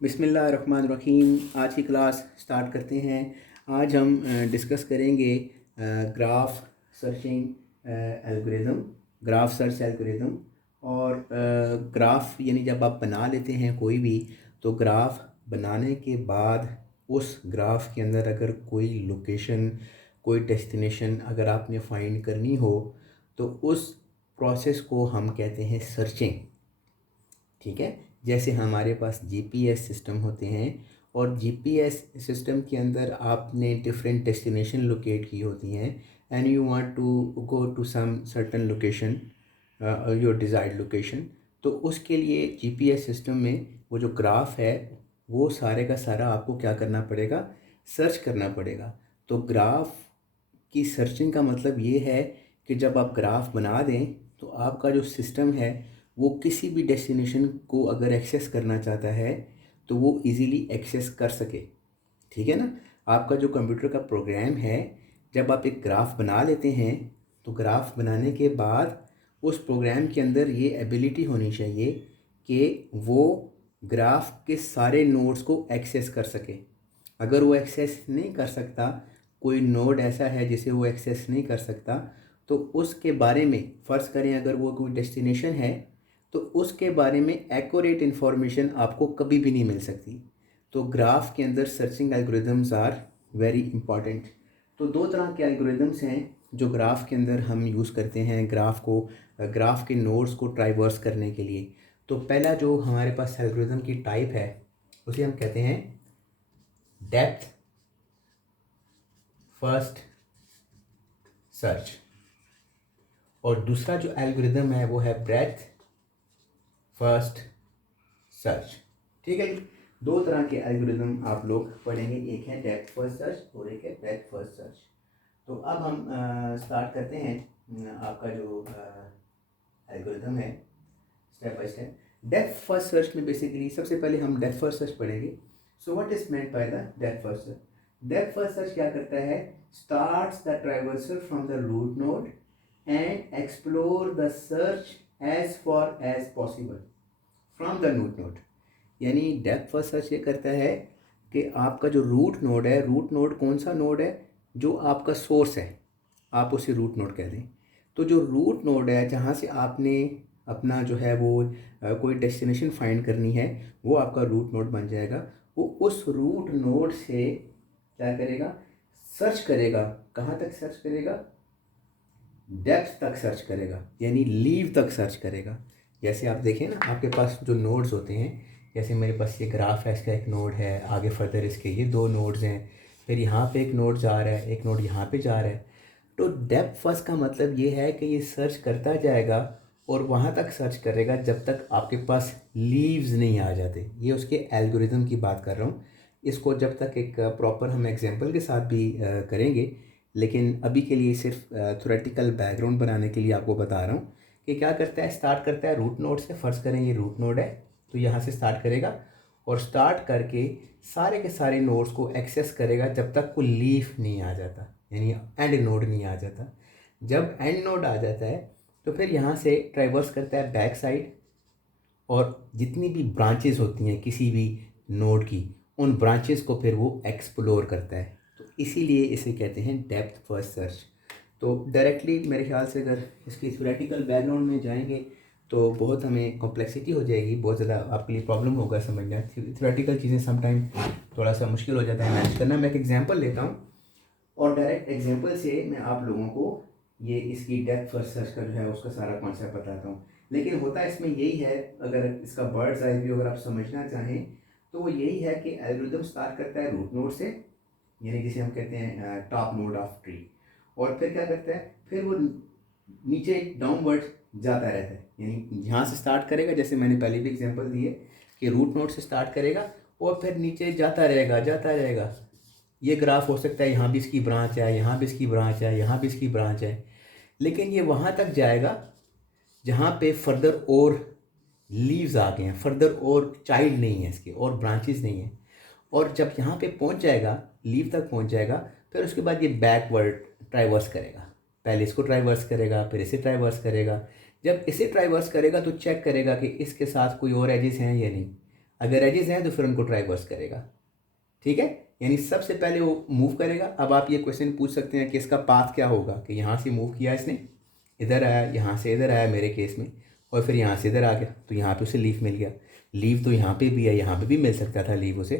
बिस्मिल्लाहिर्रहमानिर्रहीम। आज की क्लास स्टार्ट करते हैं। आज हम डिस्कस करेंगे graph searching algorithm, graph search algorithm. और ग्राफ यानी जब आप बना लेते हैं कोई भी, तो ग्राफ बनाने के बाद उस ग्राफ के अंदर अगर कोई लोकेशन, कोई डेस्टिनेशन अगर आपने फाइंड करनी हो, तो उस प्रोसेस को हम कहते हैं सर्चिंग। ठीक है। जैसे हमारे पास जीपीएस सिस्टम होते हैं, और जीपीएस सिस्टम के अंदर आपने डिफरेंट डेस्टिनेशन लोकेट की होती हैं, and you want to go to some certain location, your desired location. तो उसके लिए जीपीएस सिस्टम में वो जो ग्राफ है, वो सारे का सारा आपको क्या करना पड़ेगा, सर्च करना पड़ेगा। तो ग्राफ की सर्चिंग का मतलब ये है कि जब आप ग्राफ बना दें, तो आपका जो सिस्टम है वो किसी भी डेस्टिनेशन को अगर एक्सेस करना चाहता है, तो वो इजीली एक्सेस कर सके। ठीक है ना। आपका जो कंप्यूटर का प्रोग्राम है, जब आप एक ग्राफ बना लेते हैं, तो ग्राफ बनाने के बाद उस प्रोग्राम के अंदर ये एबिलिटी होनी चाहिए कि वो ग्राफ के सारे नोड्स को एक्सेस कर सके। अगर वो एक्सेस नहीं कर सकता, कोई नोड ऐसा है जिसे वो एक्सेस नहीं कर सकता, तो उसके बारे में फ़र्ज़ करें अगर वो कोई डेस्टिनेशन है, तो उसके बारे में एक्यूरेट इन्फॉर्मेशन आपको कभी भी नहीं मिल सकती। तो ग्राफ के अंदर searching algorithms are very important. तो दो तरह के एल्गोरिदम्स हैं जो ग्राफ के अंदर हम यूज़ करते हैं ग्राफ के नोड्स को ट्राइवर्स करने के लिए। तो पहला जो हमारे पास एल्गोरिदम की टाइप है, उसे हम कहते हैं डेप्थ फर्स्ट सर्च, और दूसरा जो एल्गोरिदम है वो है ब्रेथ फर्स्ट सर्च। ठीक है जी। दो तरह के एल्गोरिदम आप लोग पढ़ेंगे, एक है डेप्थ फर्स्ट सर्च और एक है ब्रेथ फर्स्ट सर्च। तो अब हम स्टार्ट करते हैं आपका जो एल्गोरिदम है step by step. Depth first search में बेसिकली सबसे पहले हम डेप्थ फर्स्ट सर्च पढ़ेंगे। So what is meant by the depth first search? Depth first search क्या करता है? Starts the traversal from the root node and explore the search as far as possible from the root node. यानी depth first search ये करता है कि आपका जो रूट नोड है, रूट नोड कौन सा नोड है? जो आपका सोर्स है, आप उसे रूट नोड कह दें। तो जो रूट नोड है जहाँ से आपने अपना जो है वो कोई डेस्टिनेशन फाइंड करनी है, वो आपका रूट नोड बन जाएगा। वो उस रूट नोड से क्या करेगा? सर्च करेगा। कहाँ तक सर्च करेगा? डेप्थ तक सर्च करेगा, यानी लीव तक सर्च करेगा। जैसे आप देखें ना, आपके पास जो नोड्स होते हैं, जैसे मेरे पास ये ग्राफ है, इसका एक नोड है, आगे फर्दर इसके ये दो नोड्स हैं, फिर यहाँ पे एक नोड जा रहा है, एक नोड यहाँ पे जा रहा है। तो डेप्थ फर्स्ट का मतलब ये है कि ये सर्च करता जाएगा और वहाँ तक सर्च करेगा जब तक आपके पास लीव्स नहीं आ जाते। ये उसके एल्गोरिदम की बात कर रहा हूँ। इसको जब तक एक प्रॉपर हम एग्जांपल के साथ भी करेंगे, लेकिन अभी के लिए सिर्फ थ्योरेटिकल बैकग्राउंड बनाने के लिए आपको बता रहा हूँ कि क्या करता है। स्टार्ट करता है रूट नोड से। फ़र्ज़ करें ये रूट नोड है, तो यहाँ से स्टार्ट करेगा और स्टार्ट करके सारे के सारे नोड्स को एक्सेस करेगा जब तक कोई लीफ नहीं आ जाता, यानी एंड नोड नहीं आ जाता। जब एंड नोड आ जाता है, तो फिर यहाँ से ट्राइवर्स करता है बैक साइड, और जितनी भी ब्रांचेस होती हैं किसी भी नोड की, उन ब्रांचेस को फिर वो एक्सप्लोर करता है। तो इसीलिए इसे कहते हैं डेप्थ फर्स्ट सर्च। तो डायरेक्टली मेरे ख्याल से अगर इसकी थ्योरेटिकल बैकग्राउंड में जाएंगे तो बहुत हमें कॉम्प्लेक्सिटी हो जाएगी, बहुत ज़्यादा आपके लिए प्रॉब्लम होगा समझना। थ्योरेटिकल चीज़ें समटाइम थोड़ा सा मुश्किल हो जाता है मैनेज करना। मैं एक एग्जांपल लेता हूँ और डायरेक्ट एग्जांपल से मैं आप लोगों को ये इसकी डेप्थ फर्स्ट सर्च का जो है उसका सारा कॉन्सेप्ट बताता हूँ। लेकिन होता इसमें यही है, अगर इसका बर्ड्स आई व्यू अगर आप समझना चाहें, तो वो यही है कि एल्गोरिथम स्टार्ट करता है रूट नोड से, यानी जिसे हम कहते हैं टॉप नोड ऑफ ट्री। और फिर क्या करता है? फिर वो नीचे डाउनवर्ड जाता रहता है, यानी यहाँ से स्टार्ट करेगा, जैसे मैंने पहले भी एग्जांपल दिए कि रूट नोड से स्टार्ट करेगा और फिर नीचे जाता रहेगा जाता रहेगा। ये ग्राफ हो सकता है यहाँ भी इसकी ब्रांच है, यहाँ भी इसकी ब्रांच है, यहाँ भी इसकी ब्रांच है, लेकिन ये वहाँ तक जाएगा जहाँ पे फर्दर और लीव्स आ गए हैं, फर्दर और चाइल्ड नहीं है इसके, और ब्रांचेस नहीं है। और जब यहाँ पे पहुँच जाएगा, लीव तक पहुँच जाएगा, फिर उसके बाद ये बैकवर्ड ट्राइवर्स करेगा। पहले इसको ट्राइवर्स करेगा, फिर इसे ट्राइवर्स करेगा। जब इसे ट्राइवर्स करेगा तो चेक करेगा कि इसके साथ कोई और एजेस हैं या नहीं। अगर एजेस हैं तो फिर उनको ट्राइवर्स करेगा, ठीक है। यानी सबसे पहले वो मूव करेगा। अब आप ये क्वेश्चन पूछ सकते हैं कि इसका पाथ क्या होगा, कि यहाँ से मूव किया इसने, इधर आया, यहाँ से इधर आया मेरे केस में, और फिर यहाँ से इधर आ गया, तो यहाँ पे उसे लीव मिल गया। लीव तो यहाँ पे भी है, यहाँ पे भी मिल सकता था लीव उसे,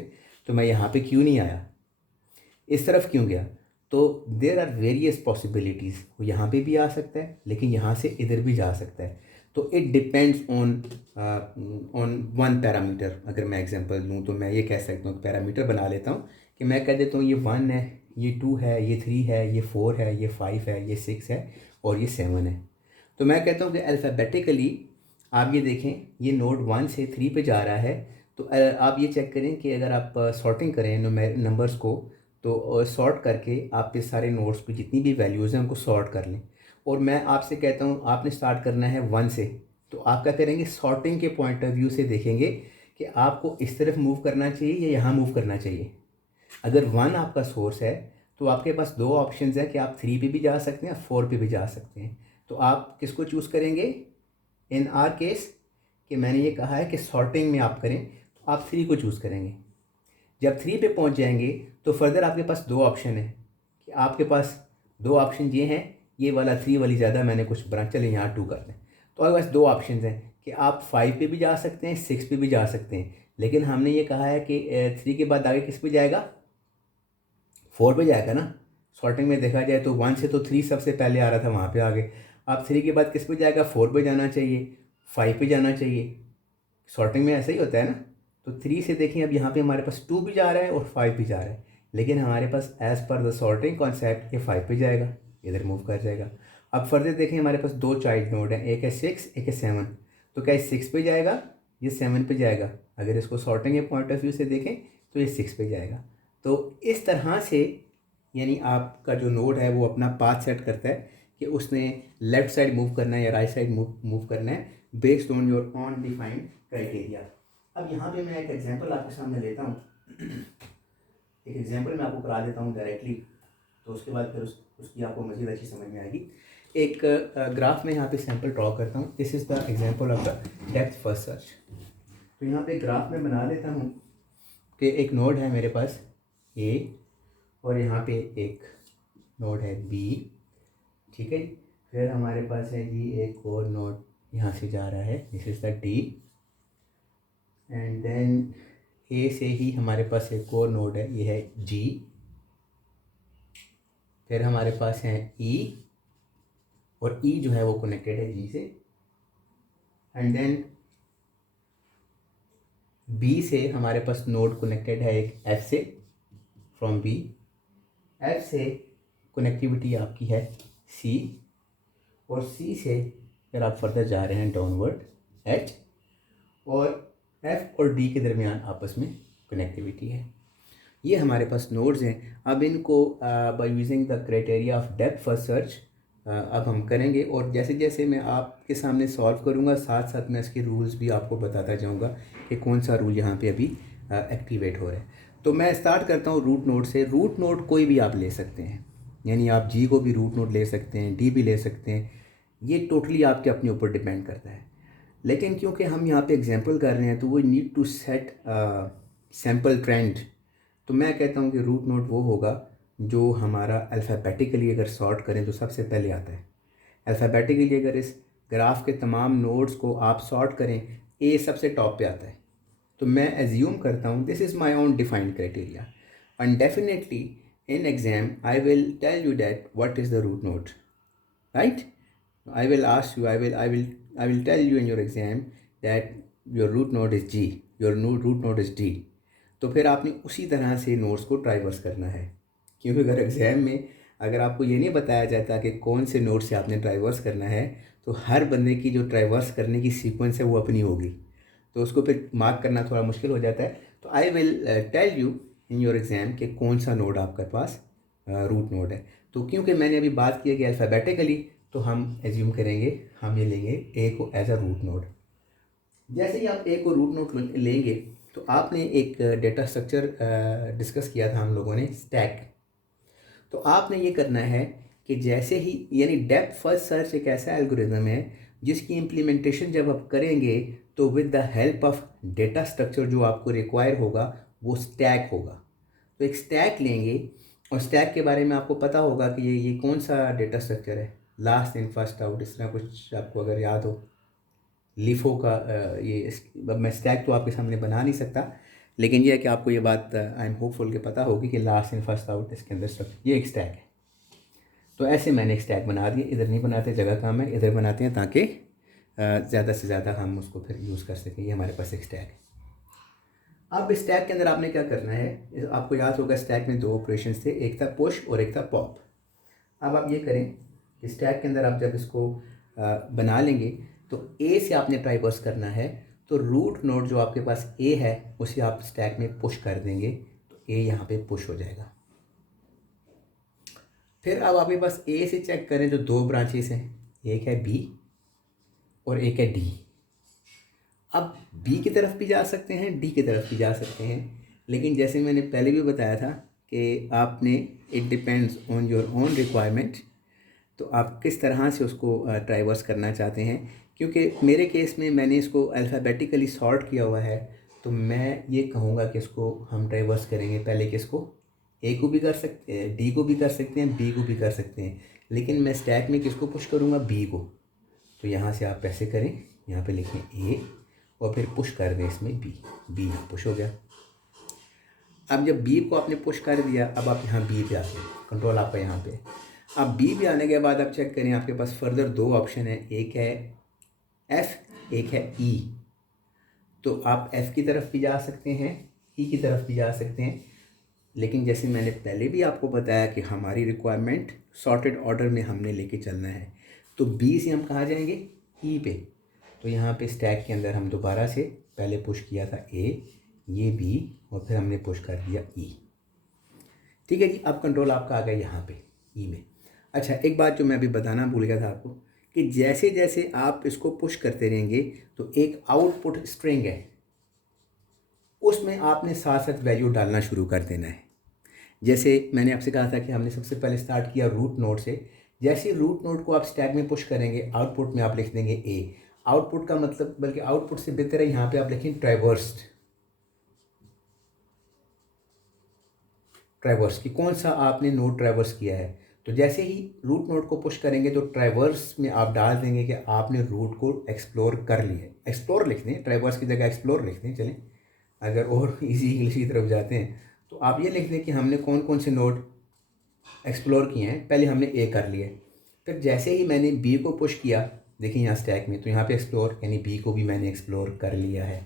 तो मैं यहाँ पे क्यों नहीं आया, इस तरफ क्यों गया। तो देर आर वेरियस पॉसिबिलिटीज़, वो यहाँ पे भी आ सकता है लेकिन यहाँ से इधर भी जा सकता है। तो it depends on one parameter. अगर मैं एग्जांपल दूँ तो मैं ये कह सकता हूँ, पैरामीटर बना लेता हूँ कि मैं कह देता हूँ ये 1 है, ये 2 है, ये 3 है, ये 4 है, ये 5 है, ये 6 है और ये 7 है। तो मैं कहता हूँ कि अल्फ़ाबेटिकली आप ये देखें, ये नोड 1 से 3 पे जा रहा है। तो आप ये चेक करें कि अगर आप सॉर्टिंग करें नंबर्स को, तो सॉर्ट करके आप इस सारे नोड्स पे जितनी भी वैल्यूज़ हैं उनको सॉर्ट कर लें। और मैं आपसे कहता हूँ आपने स्टार्ट करना है 1 से, तो आप क्या करेंगे, सॉर्टिंग के पॉइंट ऑफ व्यू से देखेंगे कि आपको इस तरफ मूव करना चाहिए या यहाँ मूव करना चाहिए। अगर 1 आपका सोर्स है तो आपके पास 2 ऑप्शंस हैं कि आप 3 पे भी जा सकते हैं, 4 पे भी जा सकते हैं। तो आप किसको चूज़ करेंगे इन आर केस, कि मैंने ये कहा है कि सॉर्टिंग में आप करें, तो आप 3 को चूज़ करेंगे। जब 3 पे पहुंच जाएंगे तो फर्दर आपके पास 2 ऑप्शन है, कि आपके पास 2 ऑप्शन ये हैं, ये वाला 3 वाली ज़्यादा मैंने कुछ बना, चले यहाँ 2 कर दें। तो आपके पास 2 ऑप्शन हैं कि आप 5 पे भी जा सकते हैं, 6 पे भी जा सकते हैं। लेकिन हमने ये कहा है कि 3 के बाद आगे किस पे जाएगा, 4 पे जाएगा ना। सॉर्टिंग में देखा जाए तो 1 से तो 3 सबसे पहले आ रहा था, वहाँ पे आ गए। अब 3 के बाद किस पे जाएगा, 4 पे जाना चाहिए, 5 पे जाना चाहिए। सॉर्टिंग में ऐसा ही होता है ना। तो 3 से देखें, अब यहाँ पे हमारे पास 2 भी जा रहा है और 5 भी जा रहा है, लेकिन हमारे पास as per the sorting concept ये 5 पे जाएगा, इधर मूव कर जाएगा। अब फर्दर देखें, हमारे पास 2 चाइल्ड नोड हैं, एक है 6, एक है 7। तो क्या ये 6 पे जाएगा, ये 7 पे जाएगा। अगर इसको सॉर्टिंग के पॉइंट ऑफ व्यू से देखें तो ये 6 पे जाएगा। तो इस तरह से यानी आपका जो नोड है वो अपना पाथ सेट करता है कि उसने लेफ़्ट साइड मूव करना है या राइट साइड मूव करना है, based on your on defined criteria. अब यहाँ पे मैं एक एग्जांपल आपके सामने लेता हूँ, एक एग्जांपल मैं आपको करा देता हूँ डायरेक्टली, तो उसके बाद फिर उसकी आपको मज़ीद अच्छी समझ में आएगी। एक ग्राफ में यहाँ पे सैंपल ड्रॉ करता हूँ। This is the example of the depth first search. तो यहाँ पे ग्राफ में बना लेता हूँ कि एक नोड है मेरे पास ए, और यहाँ पे एक नोड है बी, ठीक है। फिर हमारे पास है जी एक और नोड यहाँ से जा रहा है, this is the D, and then A से ही हमारे पास एक और नोड है, ये है जी। फिर हमारे पास है ई, और ई जो है वो कनेक्टेड है जी से, एंड देन बी से हमारे पास नोड कनेक्टेड है एक एफ से, फ्रॉम बी। एफ से कनेक्टिविटी आपकी है सी, और सी से फिर आप फर्दर जा रहे हैं डाउनवर्ड एच, और एफ और डी के दरमियान आपस में कनेक्टिविटी है। ये हमारे पास नोड्स हैं। अब इनको by using the criteria of depth first search अब हम करेंगे, और जैसे जैसे मैं आपके सामने सॉल्व करूँगा साथ साथ मैं इसके रूल्स भी आपको बताता जाऊँगा कि कौन सा रूल यहाँ पे अभी एक्टिवेट हो रहा है। तो मैं स्टार्ट करता हूँ रूट नोड से। रूट नोड कोई भी आप ले सकते हैं, यानी आप जी को भी रूट नोड ले सकते हैं, डी भी ले सकते हैं, ये टोटली आपके अपने ऊपर डिपेंड करता है। लेकिन क्योंकि हम यहाँ पे एग्जांपल कर रहे हैं तो वो need to set sample trend. तो मैं कहता हूँ कि रूट नोड वो होगा जो हमारा अल्फ़ाबेटिकली अगर सॉर्ट करें तो सबसे पहले आता है। अल्फ़ाबेटिकली अगर इस ग्राफ के तमाम नोड्स को आप सॉर्ट करें, ए सबसे टॉप पे आता है। तो मैं एज्यूम करता हूँ this is my own defined criteria, and definitely in exam I will tell you that what is the root node, right? I will ask you, I will tell you in your exam that your root node is G, your root node is D। तो फिर आपने उसी तरह से nodes को traverse करना है, क्योंकि अगर एग्ज़ाम में अगर आपको ये नहीं बताया जाता कि कौन से नोड से आपने ट्राइवर्स करना है, तो हर बंदे की जो ट्राइवर्स करने की सीक्वेंस है वो अपनी होगी, तो उसको फिर मार्क करना थोड़ा मुश्किल हो जाता है। तो I will tell you in your exam कि कौन सा नोड आपके पास रूट नोड है। तो क्योंकि मैंने अभी बात की है कि अल्फ़ाबेटिकली, तो हम एज्यूम करेंगे, हम ये लेंगे ए को एज अ रूट नोड। जैसे ही आप ए को रूट नोड लेंगे तो आपने एक डेटा स्ट्रक्चर डिस्कस किया था हम लोगों ने, स्टैक। तो आपने ये करना है कि जैसे ही, यानी डेप्थ फर्स्ट सर्च एक ऐसा एल्गोरिदम है जिसकी इम्प्लीमेंटेशन जब आप करेंगे तो with the help of data structure जो आपको रिक्वायर होगा वो स्टैक होगा। तो एक स्टैक लेंगे और स्टैक के बारे में आपको पता होगा कि ये कौन सा डेटा स्ट्रक्चर है, लास्ट इन फर्स्ट आउट, इस तरह कुछ आपको अगर याद हो लिफो का। अब मैं स्टैक तो आपके सामने बना नहीं सकता, लेकिन यह है कि आपको ये बात आई एम होपफुल कि पता होगी कि लास्ट इन फर्स्ट आउट इसके अंदर स्ट्रक्चर ये एक स्टैक है। तो ऐसे मैंने एक स्टैक बना दिया, इधर नहीं बनाते, जगह कम है, इधर बनाते हैं ताकि ज़्यादा से ज़्यादा हम उसको फिर यूज़ कर सकें। ये हमारे पास एक स्टैक है। अब इस स्टैक के अंदर आपने क्या करना है, आपको याद होगा स्टैक में 2 ऑपरेशंस थे, एक था पुश और एक था पॉप। अब आप ये करें कि स्टैक के अंदर आप जब इसको बना लेंगे तो ए से आपने ट्राइवर्स करना है, तो रूट नोड जो आपके पास ए है उसे आप स्टैक में पुश कर देंगे, तो ए यहाँ पे पुश हो जाएगा। फिर अब आपके पास ए से चेक करें जो 2 ब्रांचेस हैं, एक है बी और एक है डी। अब बी की तरफ भी जा सकते हैं, डी की तरफ भी जा सकते हैं, लेकिन जैसे मैंने पहले भी बताया था कि आपने it depends on your own requirement, तो आप किस तरह से उसको ट्राइवर्स करना चाहते हैं। क्योंकि मेरे केस में मैंने इसको अल्फ़ाबेटिकली सॉर्ट किया हुआ है, तो मैं ये कहूँगा कि इसको हम ट्राइवर्स करेंगे पहले किसको, ए को भी कर सकते हैं, डी को भी कर सकते हैं, बी को भी कर सकते हैं, लेकिन मैं स्टैक में किसको पुश करूँगा, बी को। तो यहाँ से आप ऐसे करें, यहाँ पे लिखें ए और फिर पुश कर दें इसमें बी, बी यहाँ पुश हो गया। अब जब बी को आपने पुश कर दिया, अब आप यहाँ बी पे आते हैं, कंट्रोल आपका यहाँ पे। अब बी पे आने के बाद आप चेक करें, आपके पास फर्दर 2 ऑप्शन है, एक है एफ, एक है ई। तो आप एफ की तरफ भी जा सकते हैं, ई की तरफ भी जा सकते हैं, लेकिन जैसे मैंने पहले भी आपको बताया कि हमारी रिक्वायरमेंट सॉर्टेड ऑर्डर में हमने लेके चलना है। तो बी से हम कहाँ जाएंगे, ई पे। तो यहाँ पे स्टैक के अंदर हम दोबारा से पहले पुश किया था ए, ये बी, और फिर हमने पुश कर दिया ई। ठीक है जी, अब कंट्रोल आपका आ गया यहाँ पे ई में। अच्छा, एक बात जो मैं अभी बताना भूल गया था आपको कि जैसे जैसे आप इसको पुश करते रहेंगे तो एक आउटपुट स्ट्रिंग है, उसमें आपने साथ साथ वैल्यू डालना शुरू कर देना है। जैसे मैंने आपसे कहा था कि हमने सबसे पहले स्टार्ट किया रूट नोड से। जैसे रूट नोड को आप स्टैक में पुश करेंगे, आउटपुट में आप लिख देंगे ए। आउटपुट का मतलब, बल्कि आउटपुट से बेहतर है यहाँ पे आप लिखें ट्रैवर्स्ड, ट्रैवर्स की कौन सा आपने नोड ट्रैवर्स किया है। तो जैसे ही रूट नोड को पुश करेंगे तो ट्रैवर्स में आप डाल देंगे कि आपने रूट को एक्सप्लोर कर लिया है। एक्सप्लोर लिख दें, ट्रैवर्स की जगह एक्सप्लोर लिख दें, चलें अगर और इजी इंग्लिश की तरफ जाते हैं तो आप ये लिख दें कि हमने कौन कौन से नोड एक्सप्लोर किए हैं। पहले हमने ए कर लिए, फिर जैसे ही मैंने बी को पुश किया, देखिए यहाँ स्टैक में, तो यहाँ पे एक्सप्लोर यानी बी को भी मैंने एक्सप्लोर कर लिया है।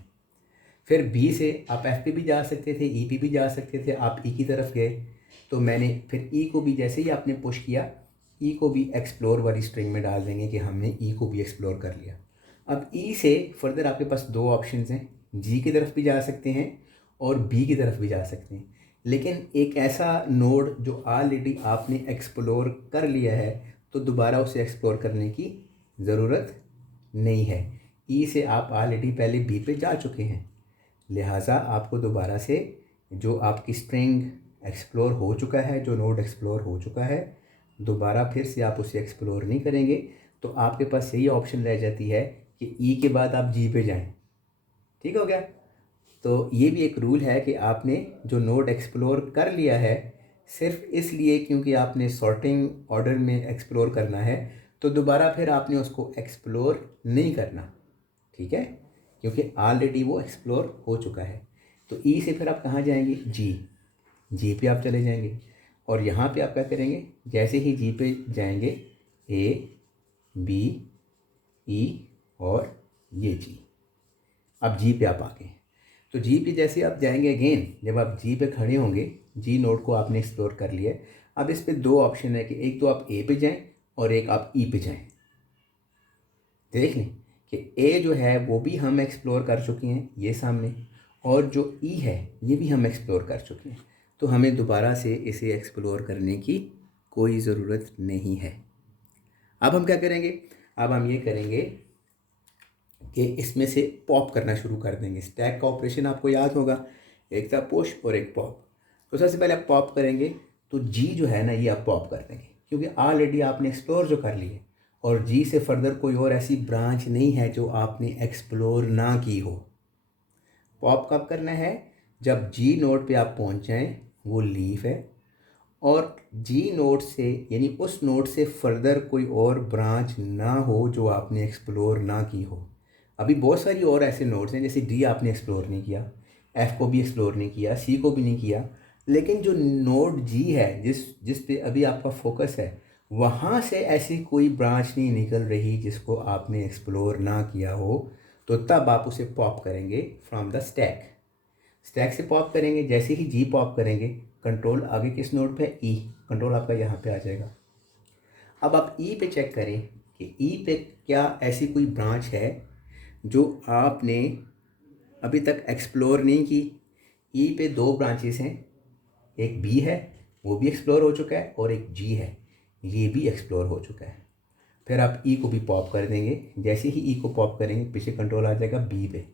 फिर बी से आप एफ पे भी जा सकते थे, ई पे भी जा सकते थे, आप ई की तरफ गए तो मैंने फिर ई को भी जैसे ही आपने पुश किया, ई को भी एक्सप्लोर वाली स्ट्रिंग में डाल देंगे कि हमने ई को भी एक्सप्लोर कर लिया। अब ई से फर्दर आपके पास 2 ऑप्शन हैं, जी की तरफ भी जा सकते हैं और बी की तरफ भी जा सकते हैं, लेकिन एक ऐसा नोड जो ऑलरेडी आपने एक्सप्लोर कर लिया है तो दोबारा उसे एक्सप्लोर करने की ज़रूरत नहीं है। ई से आप ऑलरेडी पहले बी पे जा चुके हैं, लिहाजा आपको दोबारा से जो आपकी स्ट्रिंग एक्सप्लोर हो चुका है, जो नोड एक्सप्लोर हो चुका है, दोबारा फिर से आप उसे एक्सप्लोर नहीं करेंगे। तो आपके पास यही ऑप्शन रह जाती है कि ई के बाद आप जी पे जाएं। ठीक हो गया। तो ये भी एक रूल है कि आपने जो नोड एक्सप्लोर कर लिया है, सिर्फ इसलिए क्योंकि आपने सॉर्टिंग ऑर्डर में एक्सप्लोर करना है, तो दोबारा फिर आपने उसको एक्सप्लोर नहीं करना, ठीक है, क्योंकि ऑलरेडी वो एक्सप्लोर हो चुका है। तो ई से फिर आप कहाँ जाएंगे, जी पे आप चले जाएंगे और यहाँ पे आप क्या करेंगे, जैसे ही जी पे जाएंगे ए, बी, ई और ये जी। अब जी पे आप आ गए, तो जी पे जैसे आप जाएंगे अगेन, जब आप जी पे खड़े होंगे, जी नोड को आपने एक्सप्लोर कर लिया। अब इस पे 2 ऑप्शन है कि एक तो आप ए पे जाएं और एक आप ई पे जाएं। देख लें कि ए जो है वो भी हम एक्सप्लोर कर चुके हैं, ये सामने, और जो ई है ये भी हम एक्सप्लोर कर चुके हैं, तो हमें दोबारा से इसे एक्सप्लोर करने की कोई ज़रूरत नहीं है। अब हम क्या करेंगे, अब हम ये करेंगे कि इसमें से पॉप करना शुरू कर देंगे। स्टैक का ऑपरेशन आपको याद होगा, एक था पुश और एक पॉप। तो सबसे पहले आप पॉप करेंगे तो जी जो है ना ये आप पॉप कर देंगे, क्योंकि ऑलरेडी आपने एक्सप्लोर जो कर लिए और जी से फर्दर कोई और ऐसी ब्रांच नहीं है जो आपने एक्सप्लोर ना की हो। पॉप कब करना है? जब जी नोड पे आप पहुंच जाएं, वो लीफ है, और जी नोड से यानी उस नोड से फर्दर कोई और ब्रांच ना हो जो आपने एक्सप्लोर ना की हो। अभी बहुत सारी और ऐसे नोड्स हैं, जैसे डी आपने एक्सप्लोर नहीं किया, एफ को भी एक्सप्लोर नहीं किया, सी को भी नहीं किया, लेकिन जो नोड जी है जिस जिस पे अभी आपका फोकस है, वहाँ से ऐसी कोई ब्रांच नहीं निकल रही जिसको आपने एक्सप्लोर ना किया हो। तो तब आप उसे पॉप करेंगे फ्रॉम द स्टैक। स्टैक से पॉप करेंगे, जैसे ही जी पॉप करेंगे, कंट्रोल आगे किस नोड पे? ई। कंट्रोल आपका यहाँ पे आ जाएगा। अब आप ई पे चेक करें कि ई पे क्या ऐसी कोई ब्रांच है जो आपने अभी तक एक्सप्लोर नहीं की। ई पे दो ब्रांचेस हैं, एक बी है, वो भी एक्सप्लोर हो चुका है, और एक जी है, ये भी एक्सप्लोर हो चुका है। फिर आप ई को भी पॉप कर देंगे, जैसे ही ई को पॉप करेंगे पीछे कंट्रोल आ जाएगा बी पे।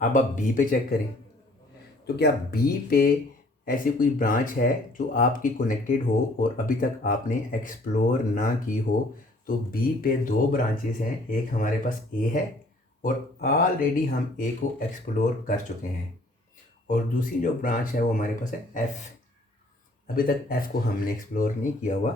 अब आप बी पे चेक करें, तो क्या बी पे ऐसी कोई ब्रांच है जो आपकी कनेक्टेड हो और अभी तक आपने एक्सप्लोर ना की हो? तो बी पे दो ब्रांचेस हैं, एक हमारे पास ए है और ऑलरेडी हम ए को एक्सप्लोर कर चुके हैं, और दूसरी जो ब्रांच है वो हमारे पास है एफ़। अभी तक एफ़ को हमने एक्सप्लोर नहीं किया हुआ।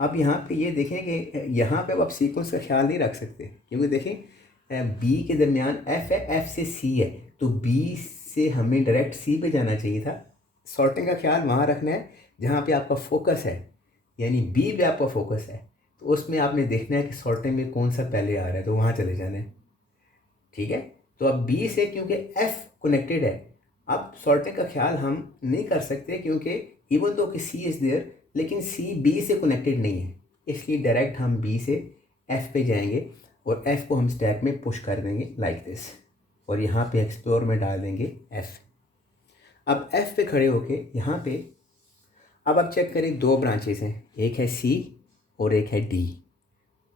अब यहाँ पे ये देखें कि यहाँ पे अब आप सीक्वेंस का ख्याल नहीं रख सकते, क्योंकि देखें बी के दरमियान एफ़ है, एफ़ से सी है, तो बी से हमें डायरेक्ट सी पे जाना चाहिए था। सॉर्टिंग का ख्याल वहाँ रखना है जहाँ पे आपका फोकस है, यानी बी पे आपका फोकस है, तो उसमें आपने देखना है कि सॉर्टिंग में कौन सा पहले आ रहा है, तो वहाँ चले जाना है। ठीक है, तो अब बी से क्योंकि एफ़ कनेक्टेड है, अब सॉर्टिंग का ख्याल हम नहीं कर सकते, क्योंकि इवन तो कि सी इज़ देयर, लेकिन सी बी से कनेक्टेड नहीं है, इसलिए डायरेक्ट हम बी से एफ़ पे जाएंगे और एफ़ को हम स्टैक में पुश कर देंगे लाइक दिस, और यहाँ पे एक्सप्लोर में डाल देंगे एफ़। अब एफ़ पे खड़े होके यहाँ पे अब आप चेक करें, दो ब्रांचेस हैं, एक है सी और एक है डी।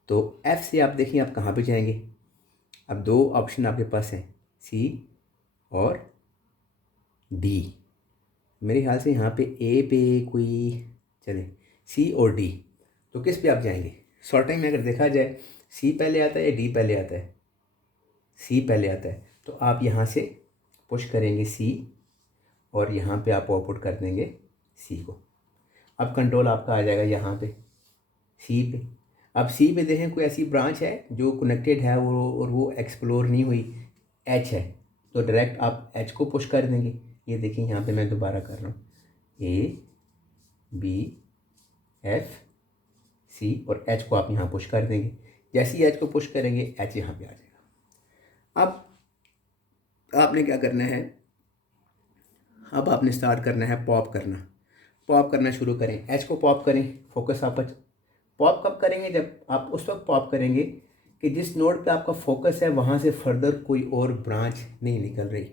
तो एफ़ से आप देखिए आप कहाँ पे जाएंगे। अब दो ऑप्शन आपके पास हैं, सी और डी। मेरे ख्याल से यहाँ पे ए पे कोई चले, सी और डी, तो किस पे आप जाएंगे? शॉर्टिंग में अगर देखा जाए सी पहले आता है या डी पहले आता है? सी पहले आता है, तो आप यहाँ से पुश करेंगे सी और यहाँ पे आप आउटपुट कर देंगे सी को। अब कंट्रोल आपका आ जाएगा यहाँ पे सी पे। अब सी पे देखें कोई ऐसी ब्रांच है जो कनेक्टेड है वो, और वो एक्सप्लोर नहीं हुई, एच है, तो डायरेक्ट आप एच को पुश कर देंगे। ये देखिए यहाँ पे मैं दोबारा कर रहा हूँ, ए बी एफ सी, और एच को आप यहाँ पुश कर देंगे। जैसे ही एच को पुश करेंगे एच यहाँ पे आ जाएगा। अब आपने क्या करना है, अब आपने स्टार्ट करना है पॉप करना। पॉप करना शुरू करें, एच को पॉप करें, फोकस आप पॉप कब करेंगे? जब आप उस वक्त पॉप करेंगे कि जिस नोड पे आपका फोकस है वहाँ से फर्दर कोई और ब्रांच नहीं निकल रही।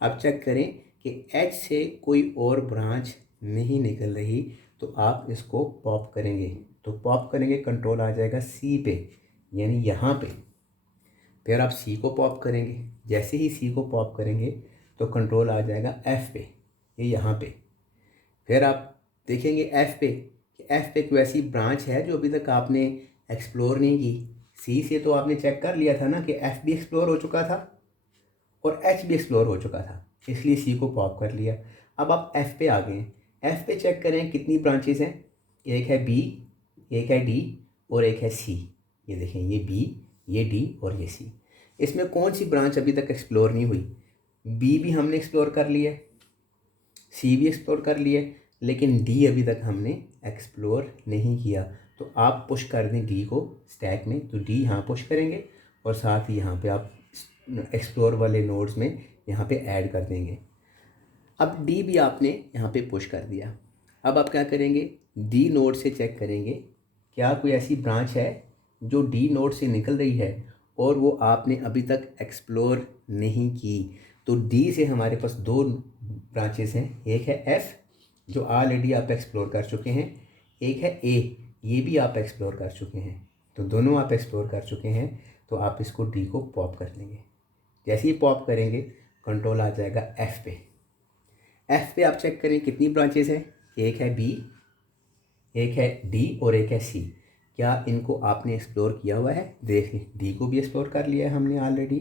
आप चेक करें कि एच से कोई और ब्रांच नहीं निकल रही, तो आप इसको पॉप करेंगे। तो पॉप करेंगे, कंट्रोल आ जाएगा सी पे, यानी यहाँ पे। फिर आप सी को पॉप करेंगे, जैसे ही सी को पॉप करेंगे तो कंट्रोल आ जाएगा एफ़ पे, ये यहाँ पे। फिर आप देखेंगे एफ़ पे, एफ़ पे कोई ऐसी ब्रांच है जो अभी तक आपने एक्सप्लोर नहीं की। सी से तो आपने चेक कर लिया था ना कि एफ़ भी एक्सप्लोर हो चुका था और एच भी एक्सप्लोर हो चुका था, इसलिए सी को पॉप कर लिया। अब आप एफ़ पे आ गए हैं, एफ़ पे चेक करें कितनी ब्रांचेस हैं, एक है बी, एक है डी और एक है सी। ये देखें, ये बी, ये डी और ये सी। इसमें कौन सी ब्रांच अभी तक एक्सप्लोर नहीं हुई? बी भी हमने एक्सप्लोर कर लिया, सी भी एक्सप्लोर कर लिए, लेकिन डी अभी तक हमने एक्सप्लोर नहीं किया। तो आप पुश कर दें डी को स्टैक में, तो डी यहाँ पुश करेंगे और साथ ही यहाँ पे आप एक्सप्लोर वाले नोड्स में यहाँ पे ऐड कर देंगे। अब डी भी आपने यहाँ पे पुश कर दिया। अब आप क्या करेंगे, डी नोड से चेक करेंगे क्या कोई ऐसी ब्रांच है जो डी नोड से निकल रही है और वो आपने अभी तक एक्सप्लोर नहीं की। तो डी से हमारे पास दो ब्रांचेस हैं, एक है एफ़ जो ऑलरेडी आप एक्सप्लोर कर चुके हैं, एक है ए, ये भी आप एक्सप्लोर कर चुके हैं। तो दोनों आप एक्सप्लोर कर चुके हैं, तो आप इसको डी को पॉप कर लेंगे। जैसे ही पॉप करेंगे कंट्रोल आ जाएगा एफ़ पे। एफ़ पे आप चेक करें कितनी ब्रांचेस हैं, एक है बी, एक है डी और एक है सी। क्या इनको आपने एक्सप्लोर किया हुआ है? देख लें, डी को भी एक्सप्लोर कर लिया है हमने ऑलरेडी,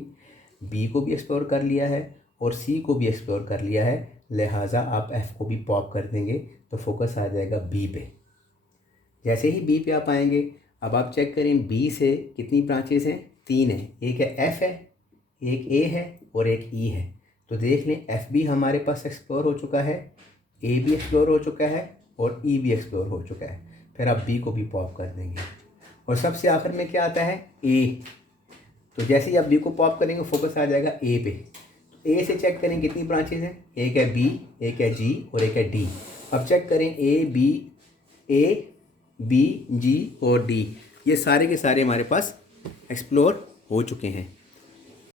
बी को भी एक्सप्लोर कर लिया है और सी को भी एक्सप्लोर कर लिया है। लिहाजा आप एफ़ को भी पॉप कर देंगे तो फोकस आ जाएगा बी पे। जैसे ही बी पे आप आएंगे, अब आप चेक करें बी से कितनी ब्रांचेस हैं? 3 हैं। एक है एफ़ है, एक ए है और एक ई है। तो देख लें एफ़ भी हमारे पास एक्सप्लोर हो चुका है, ए भी एक्सप्लोर हो चुका है और ई भी एक्सप्लोर हो चुका है। फिर आप बी को भी पॉप कर देंगे और सबसे आखिर में क्या आता है? ए। तो जैसे ही आप बी को पॉप करेंगे फोकस आ जाएगा ए पे। तो ए से चेक करें कितनी ब्रांचेज हैं? एक है बी, एक है जी और एक है डी। अब चेक करें ए बी जी और डी, ये सारे के सारे हमारे पास एक्सप्लोर हो चुके हैं।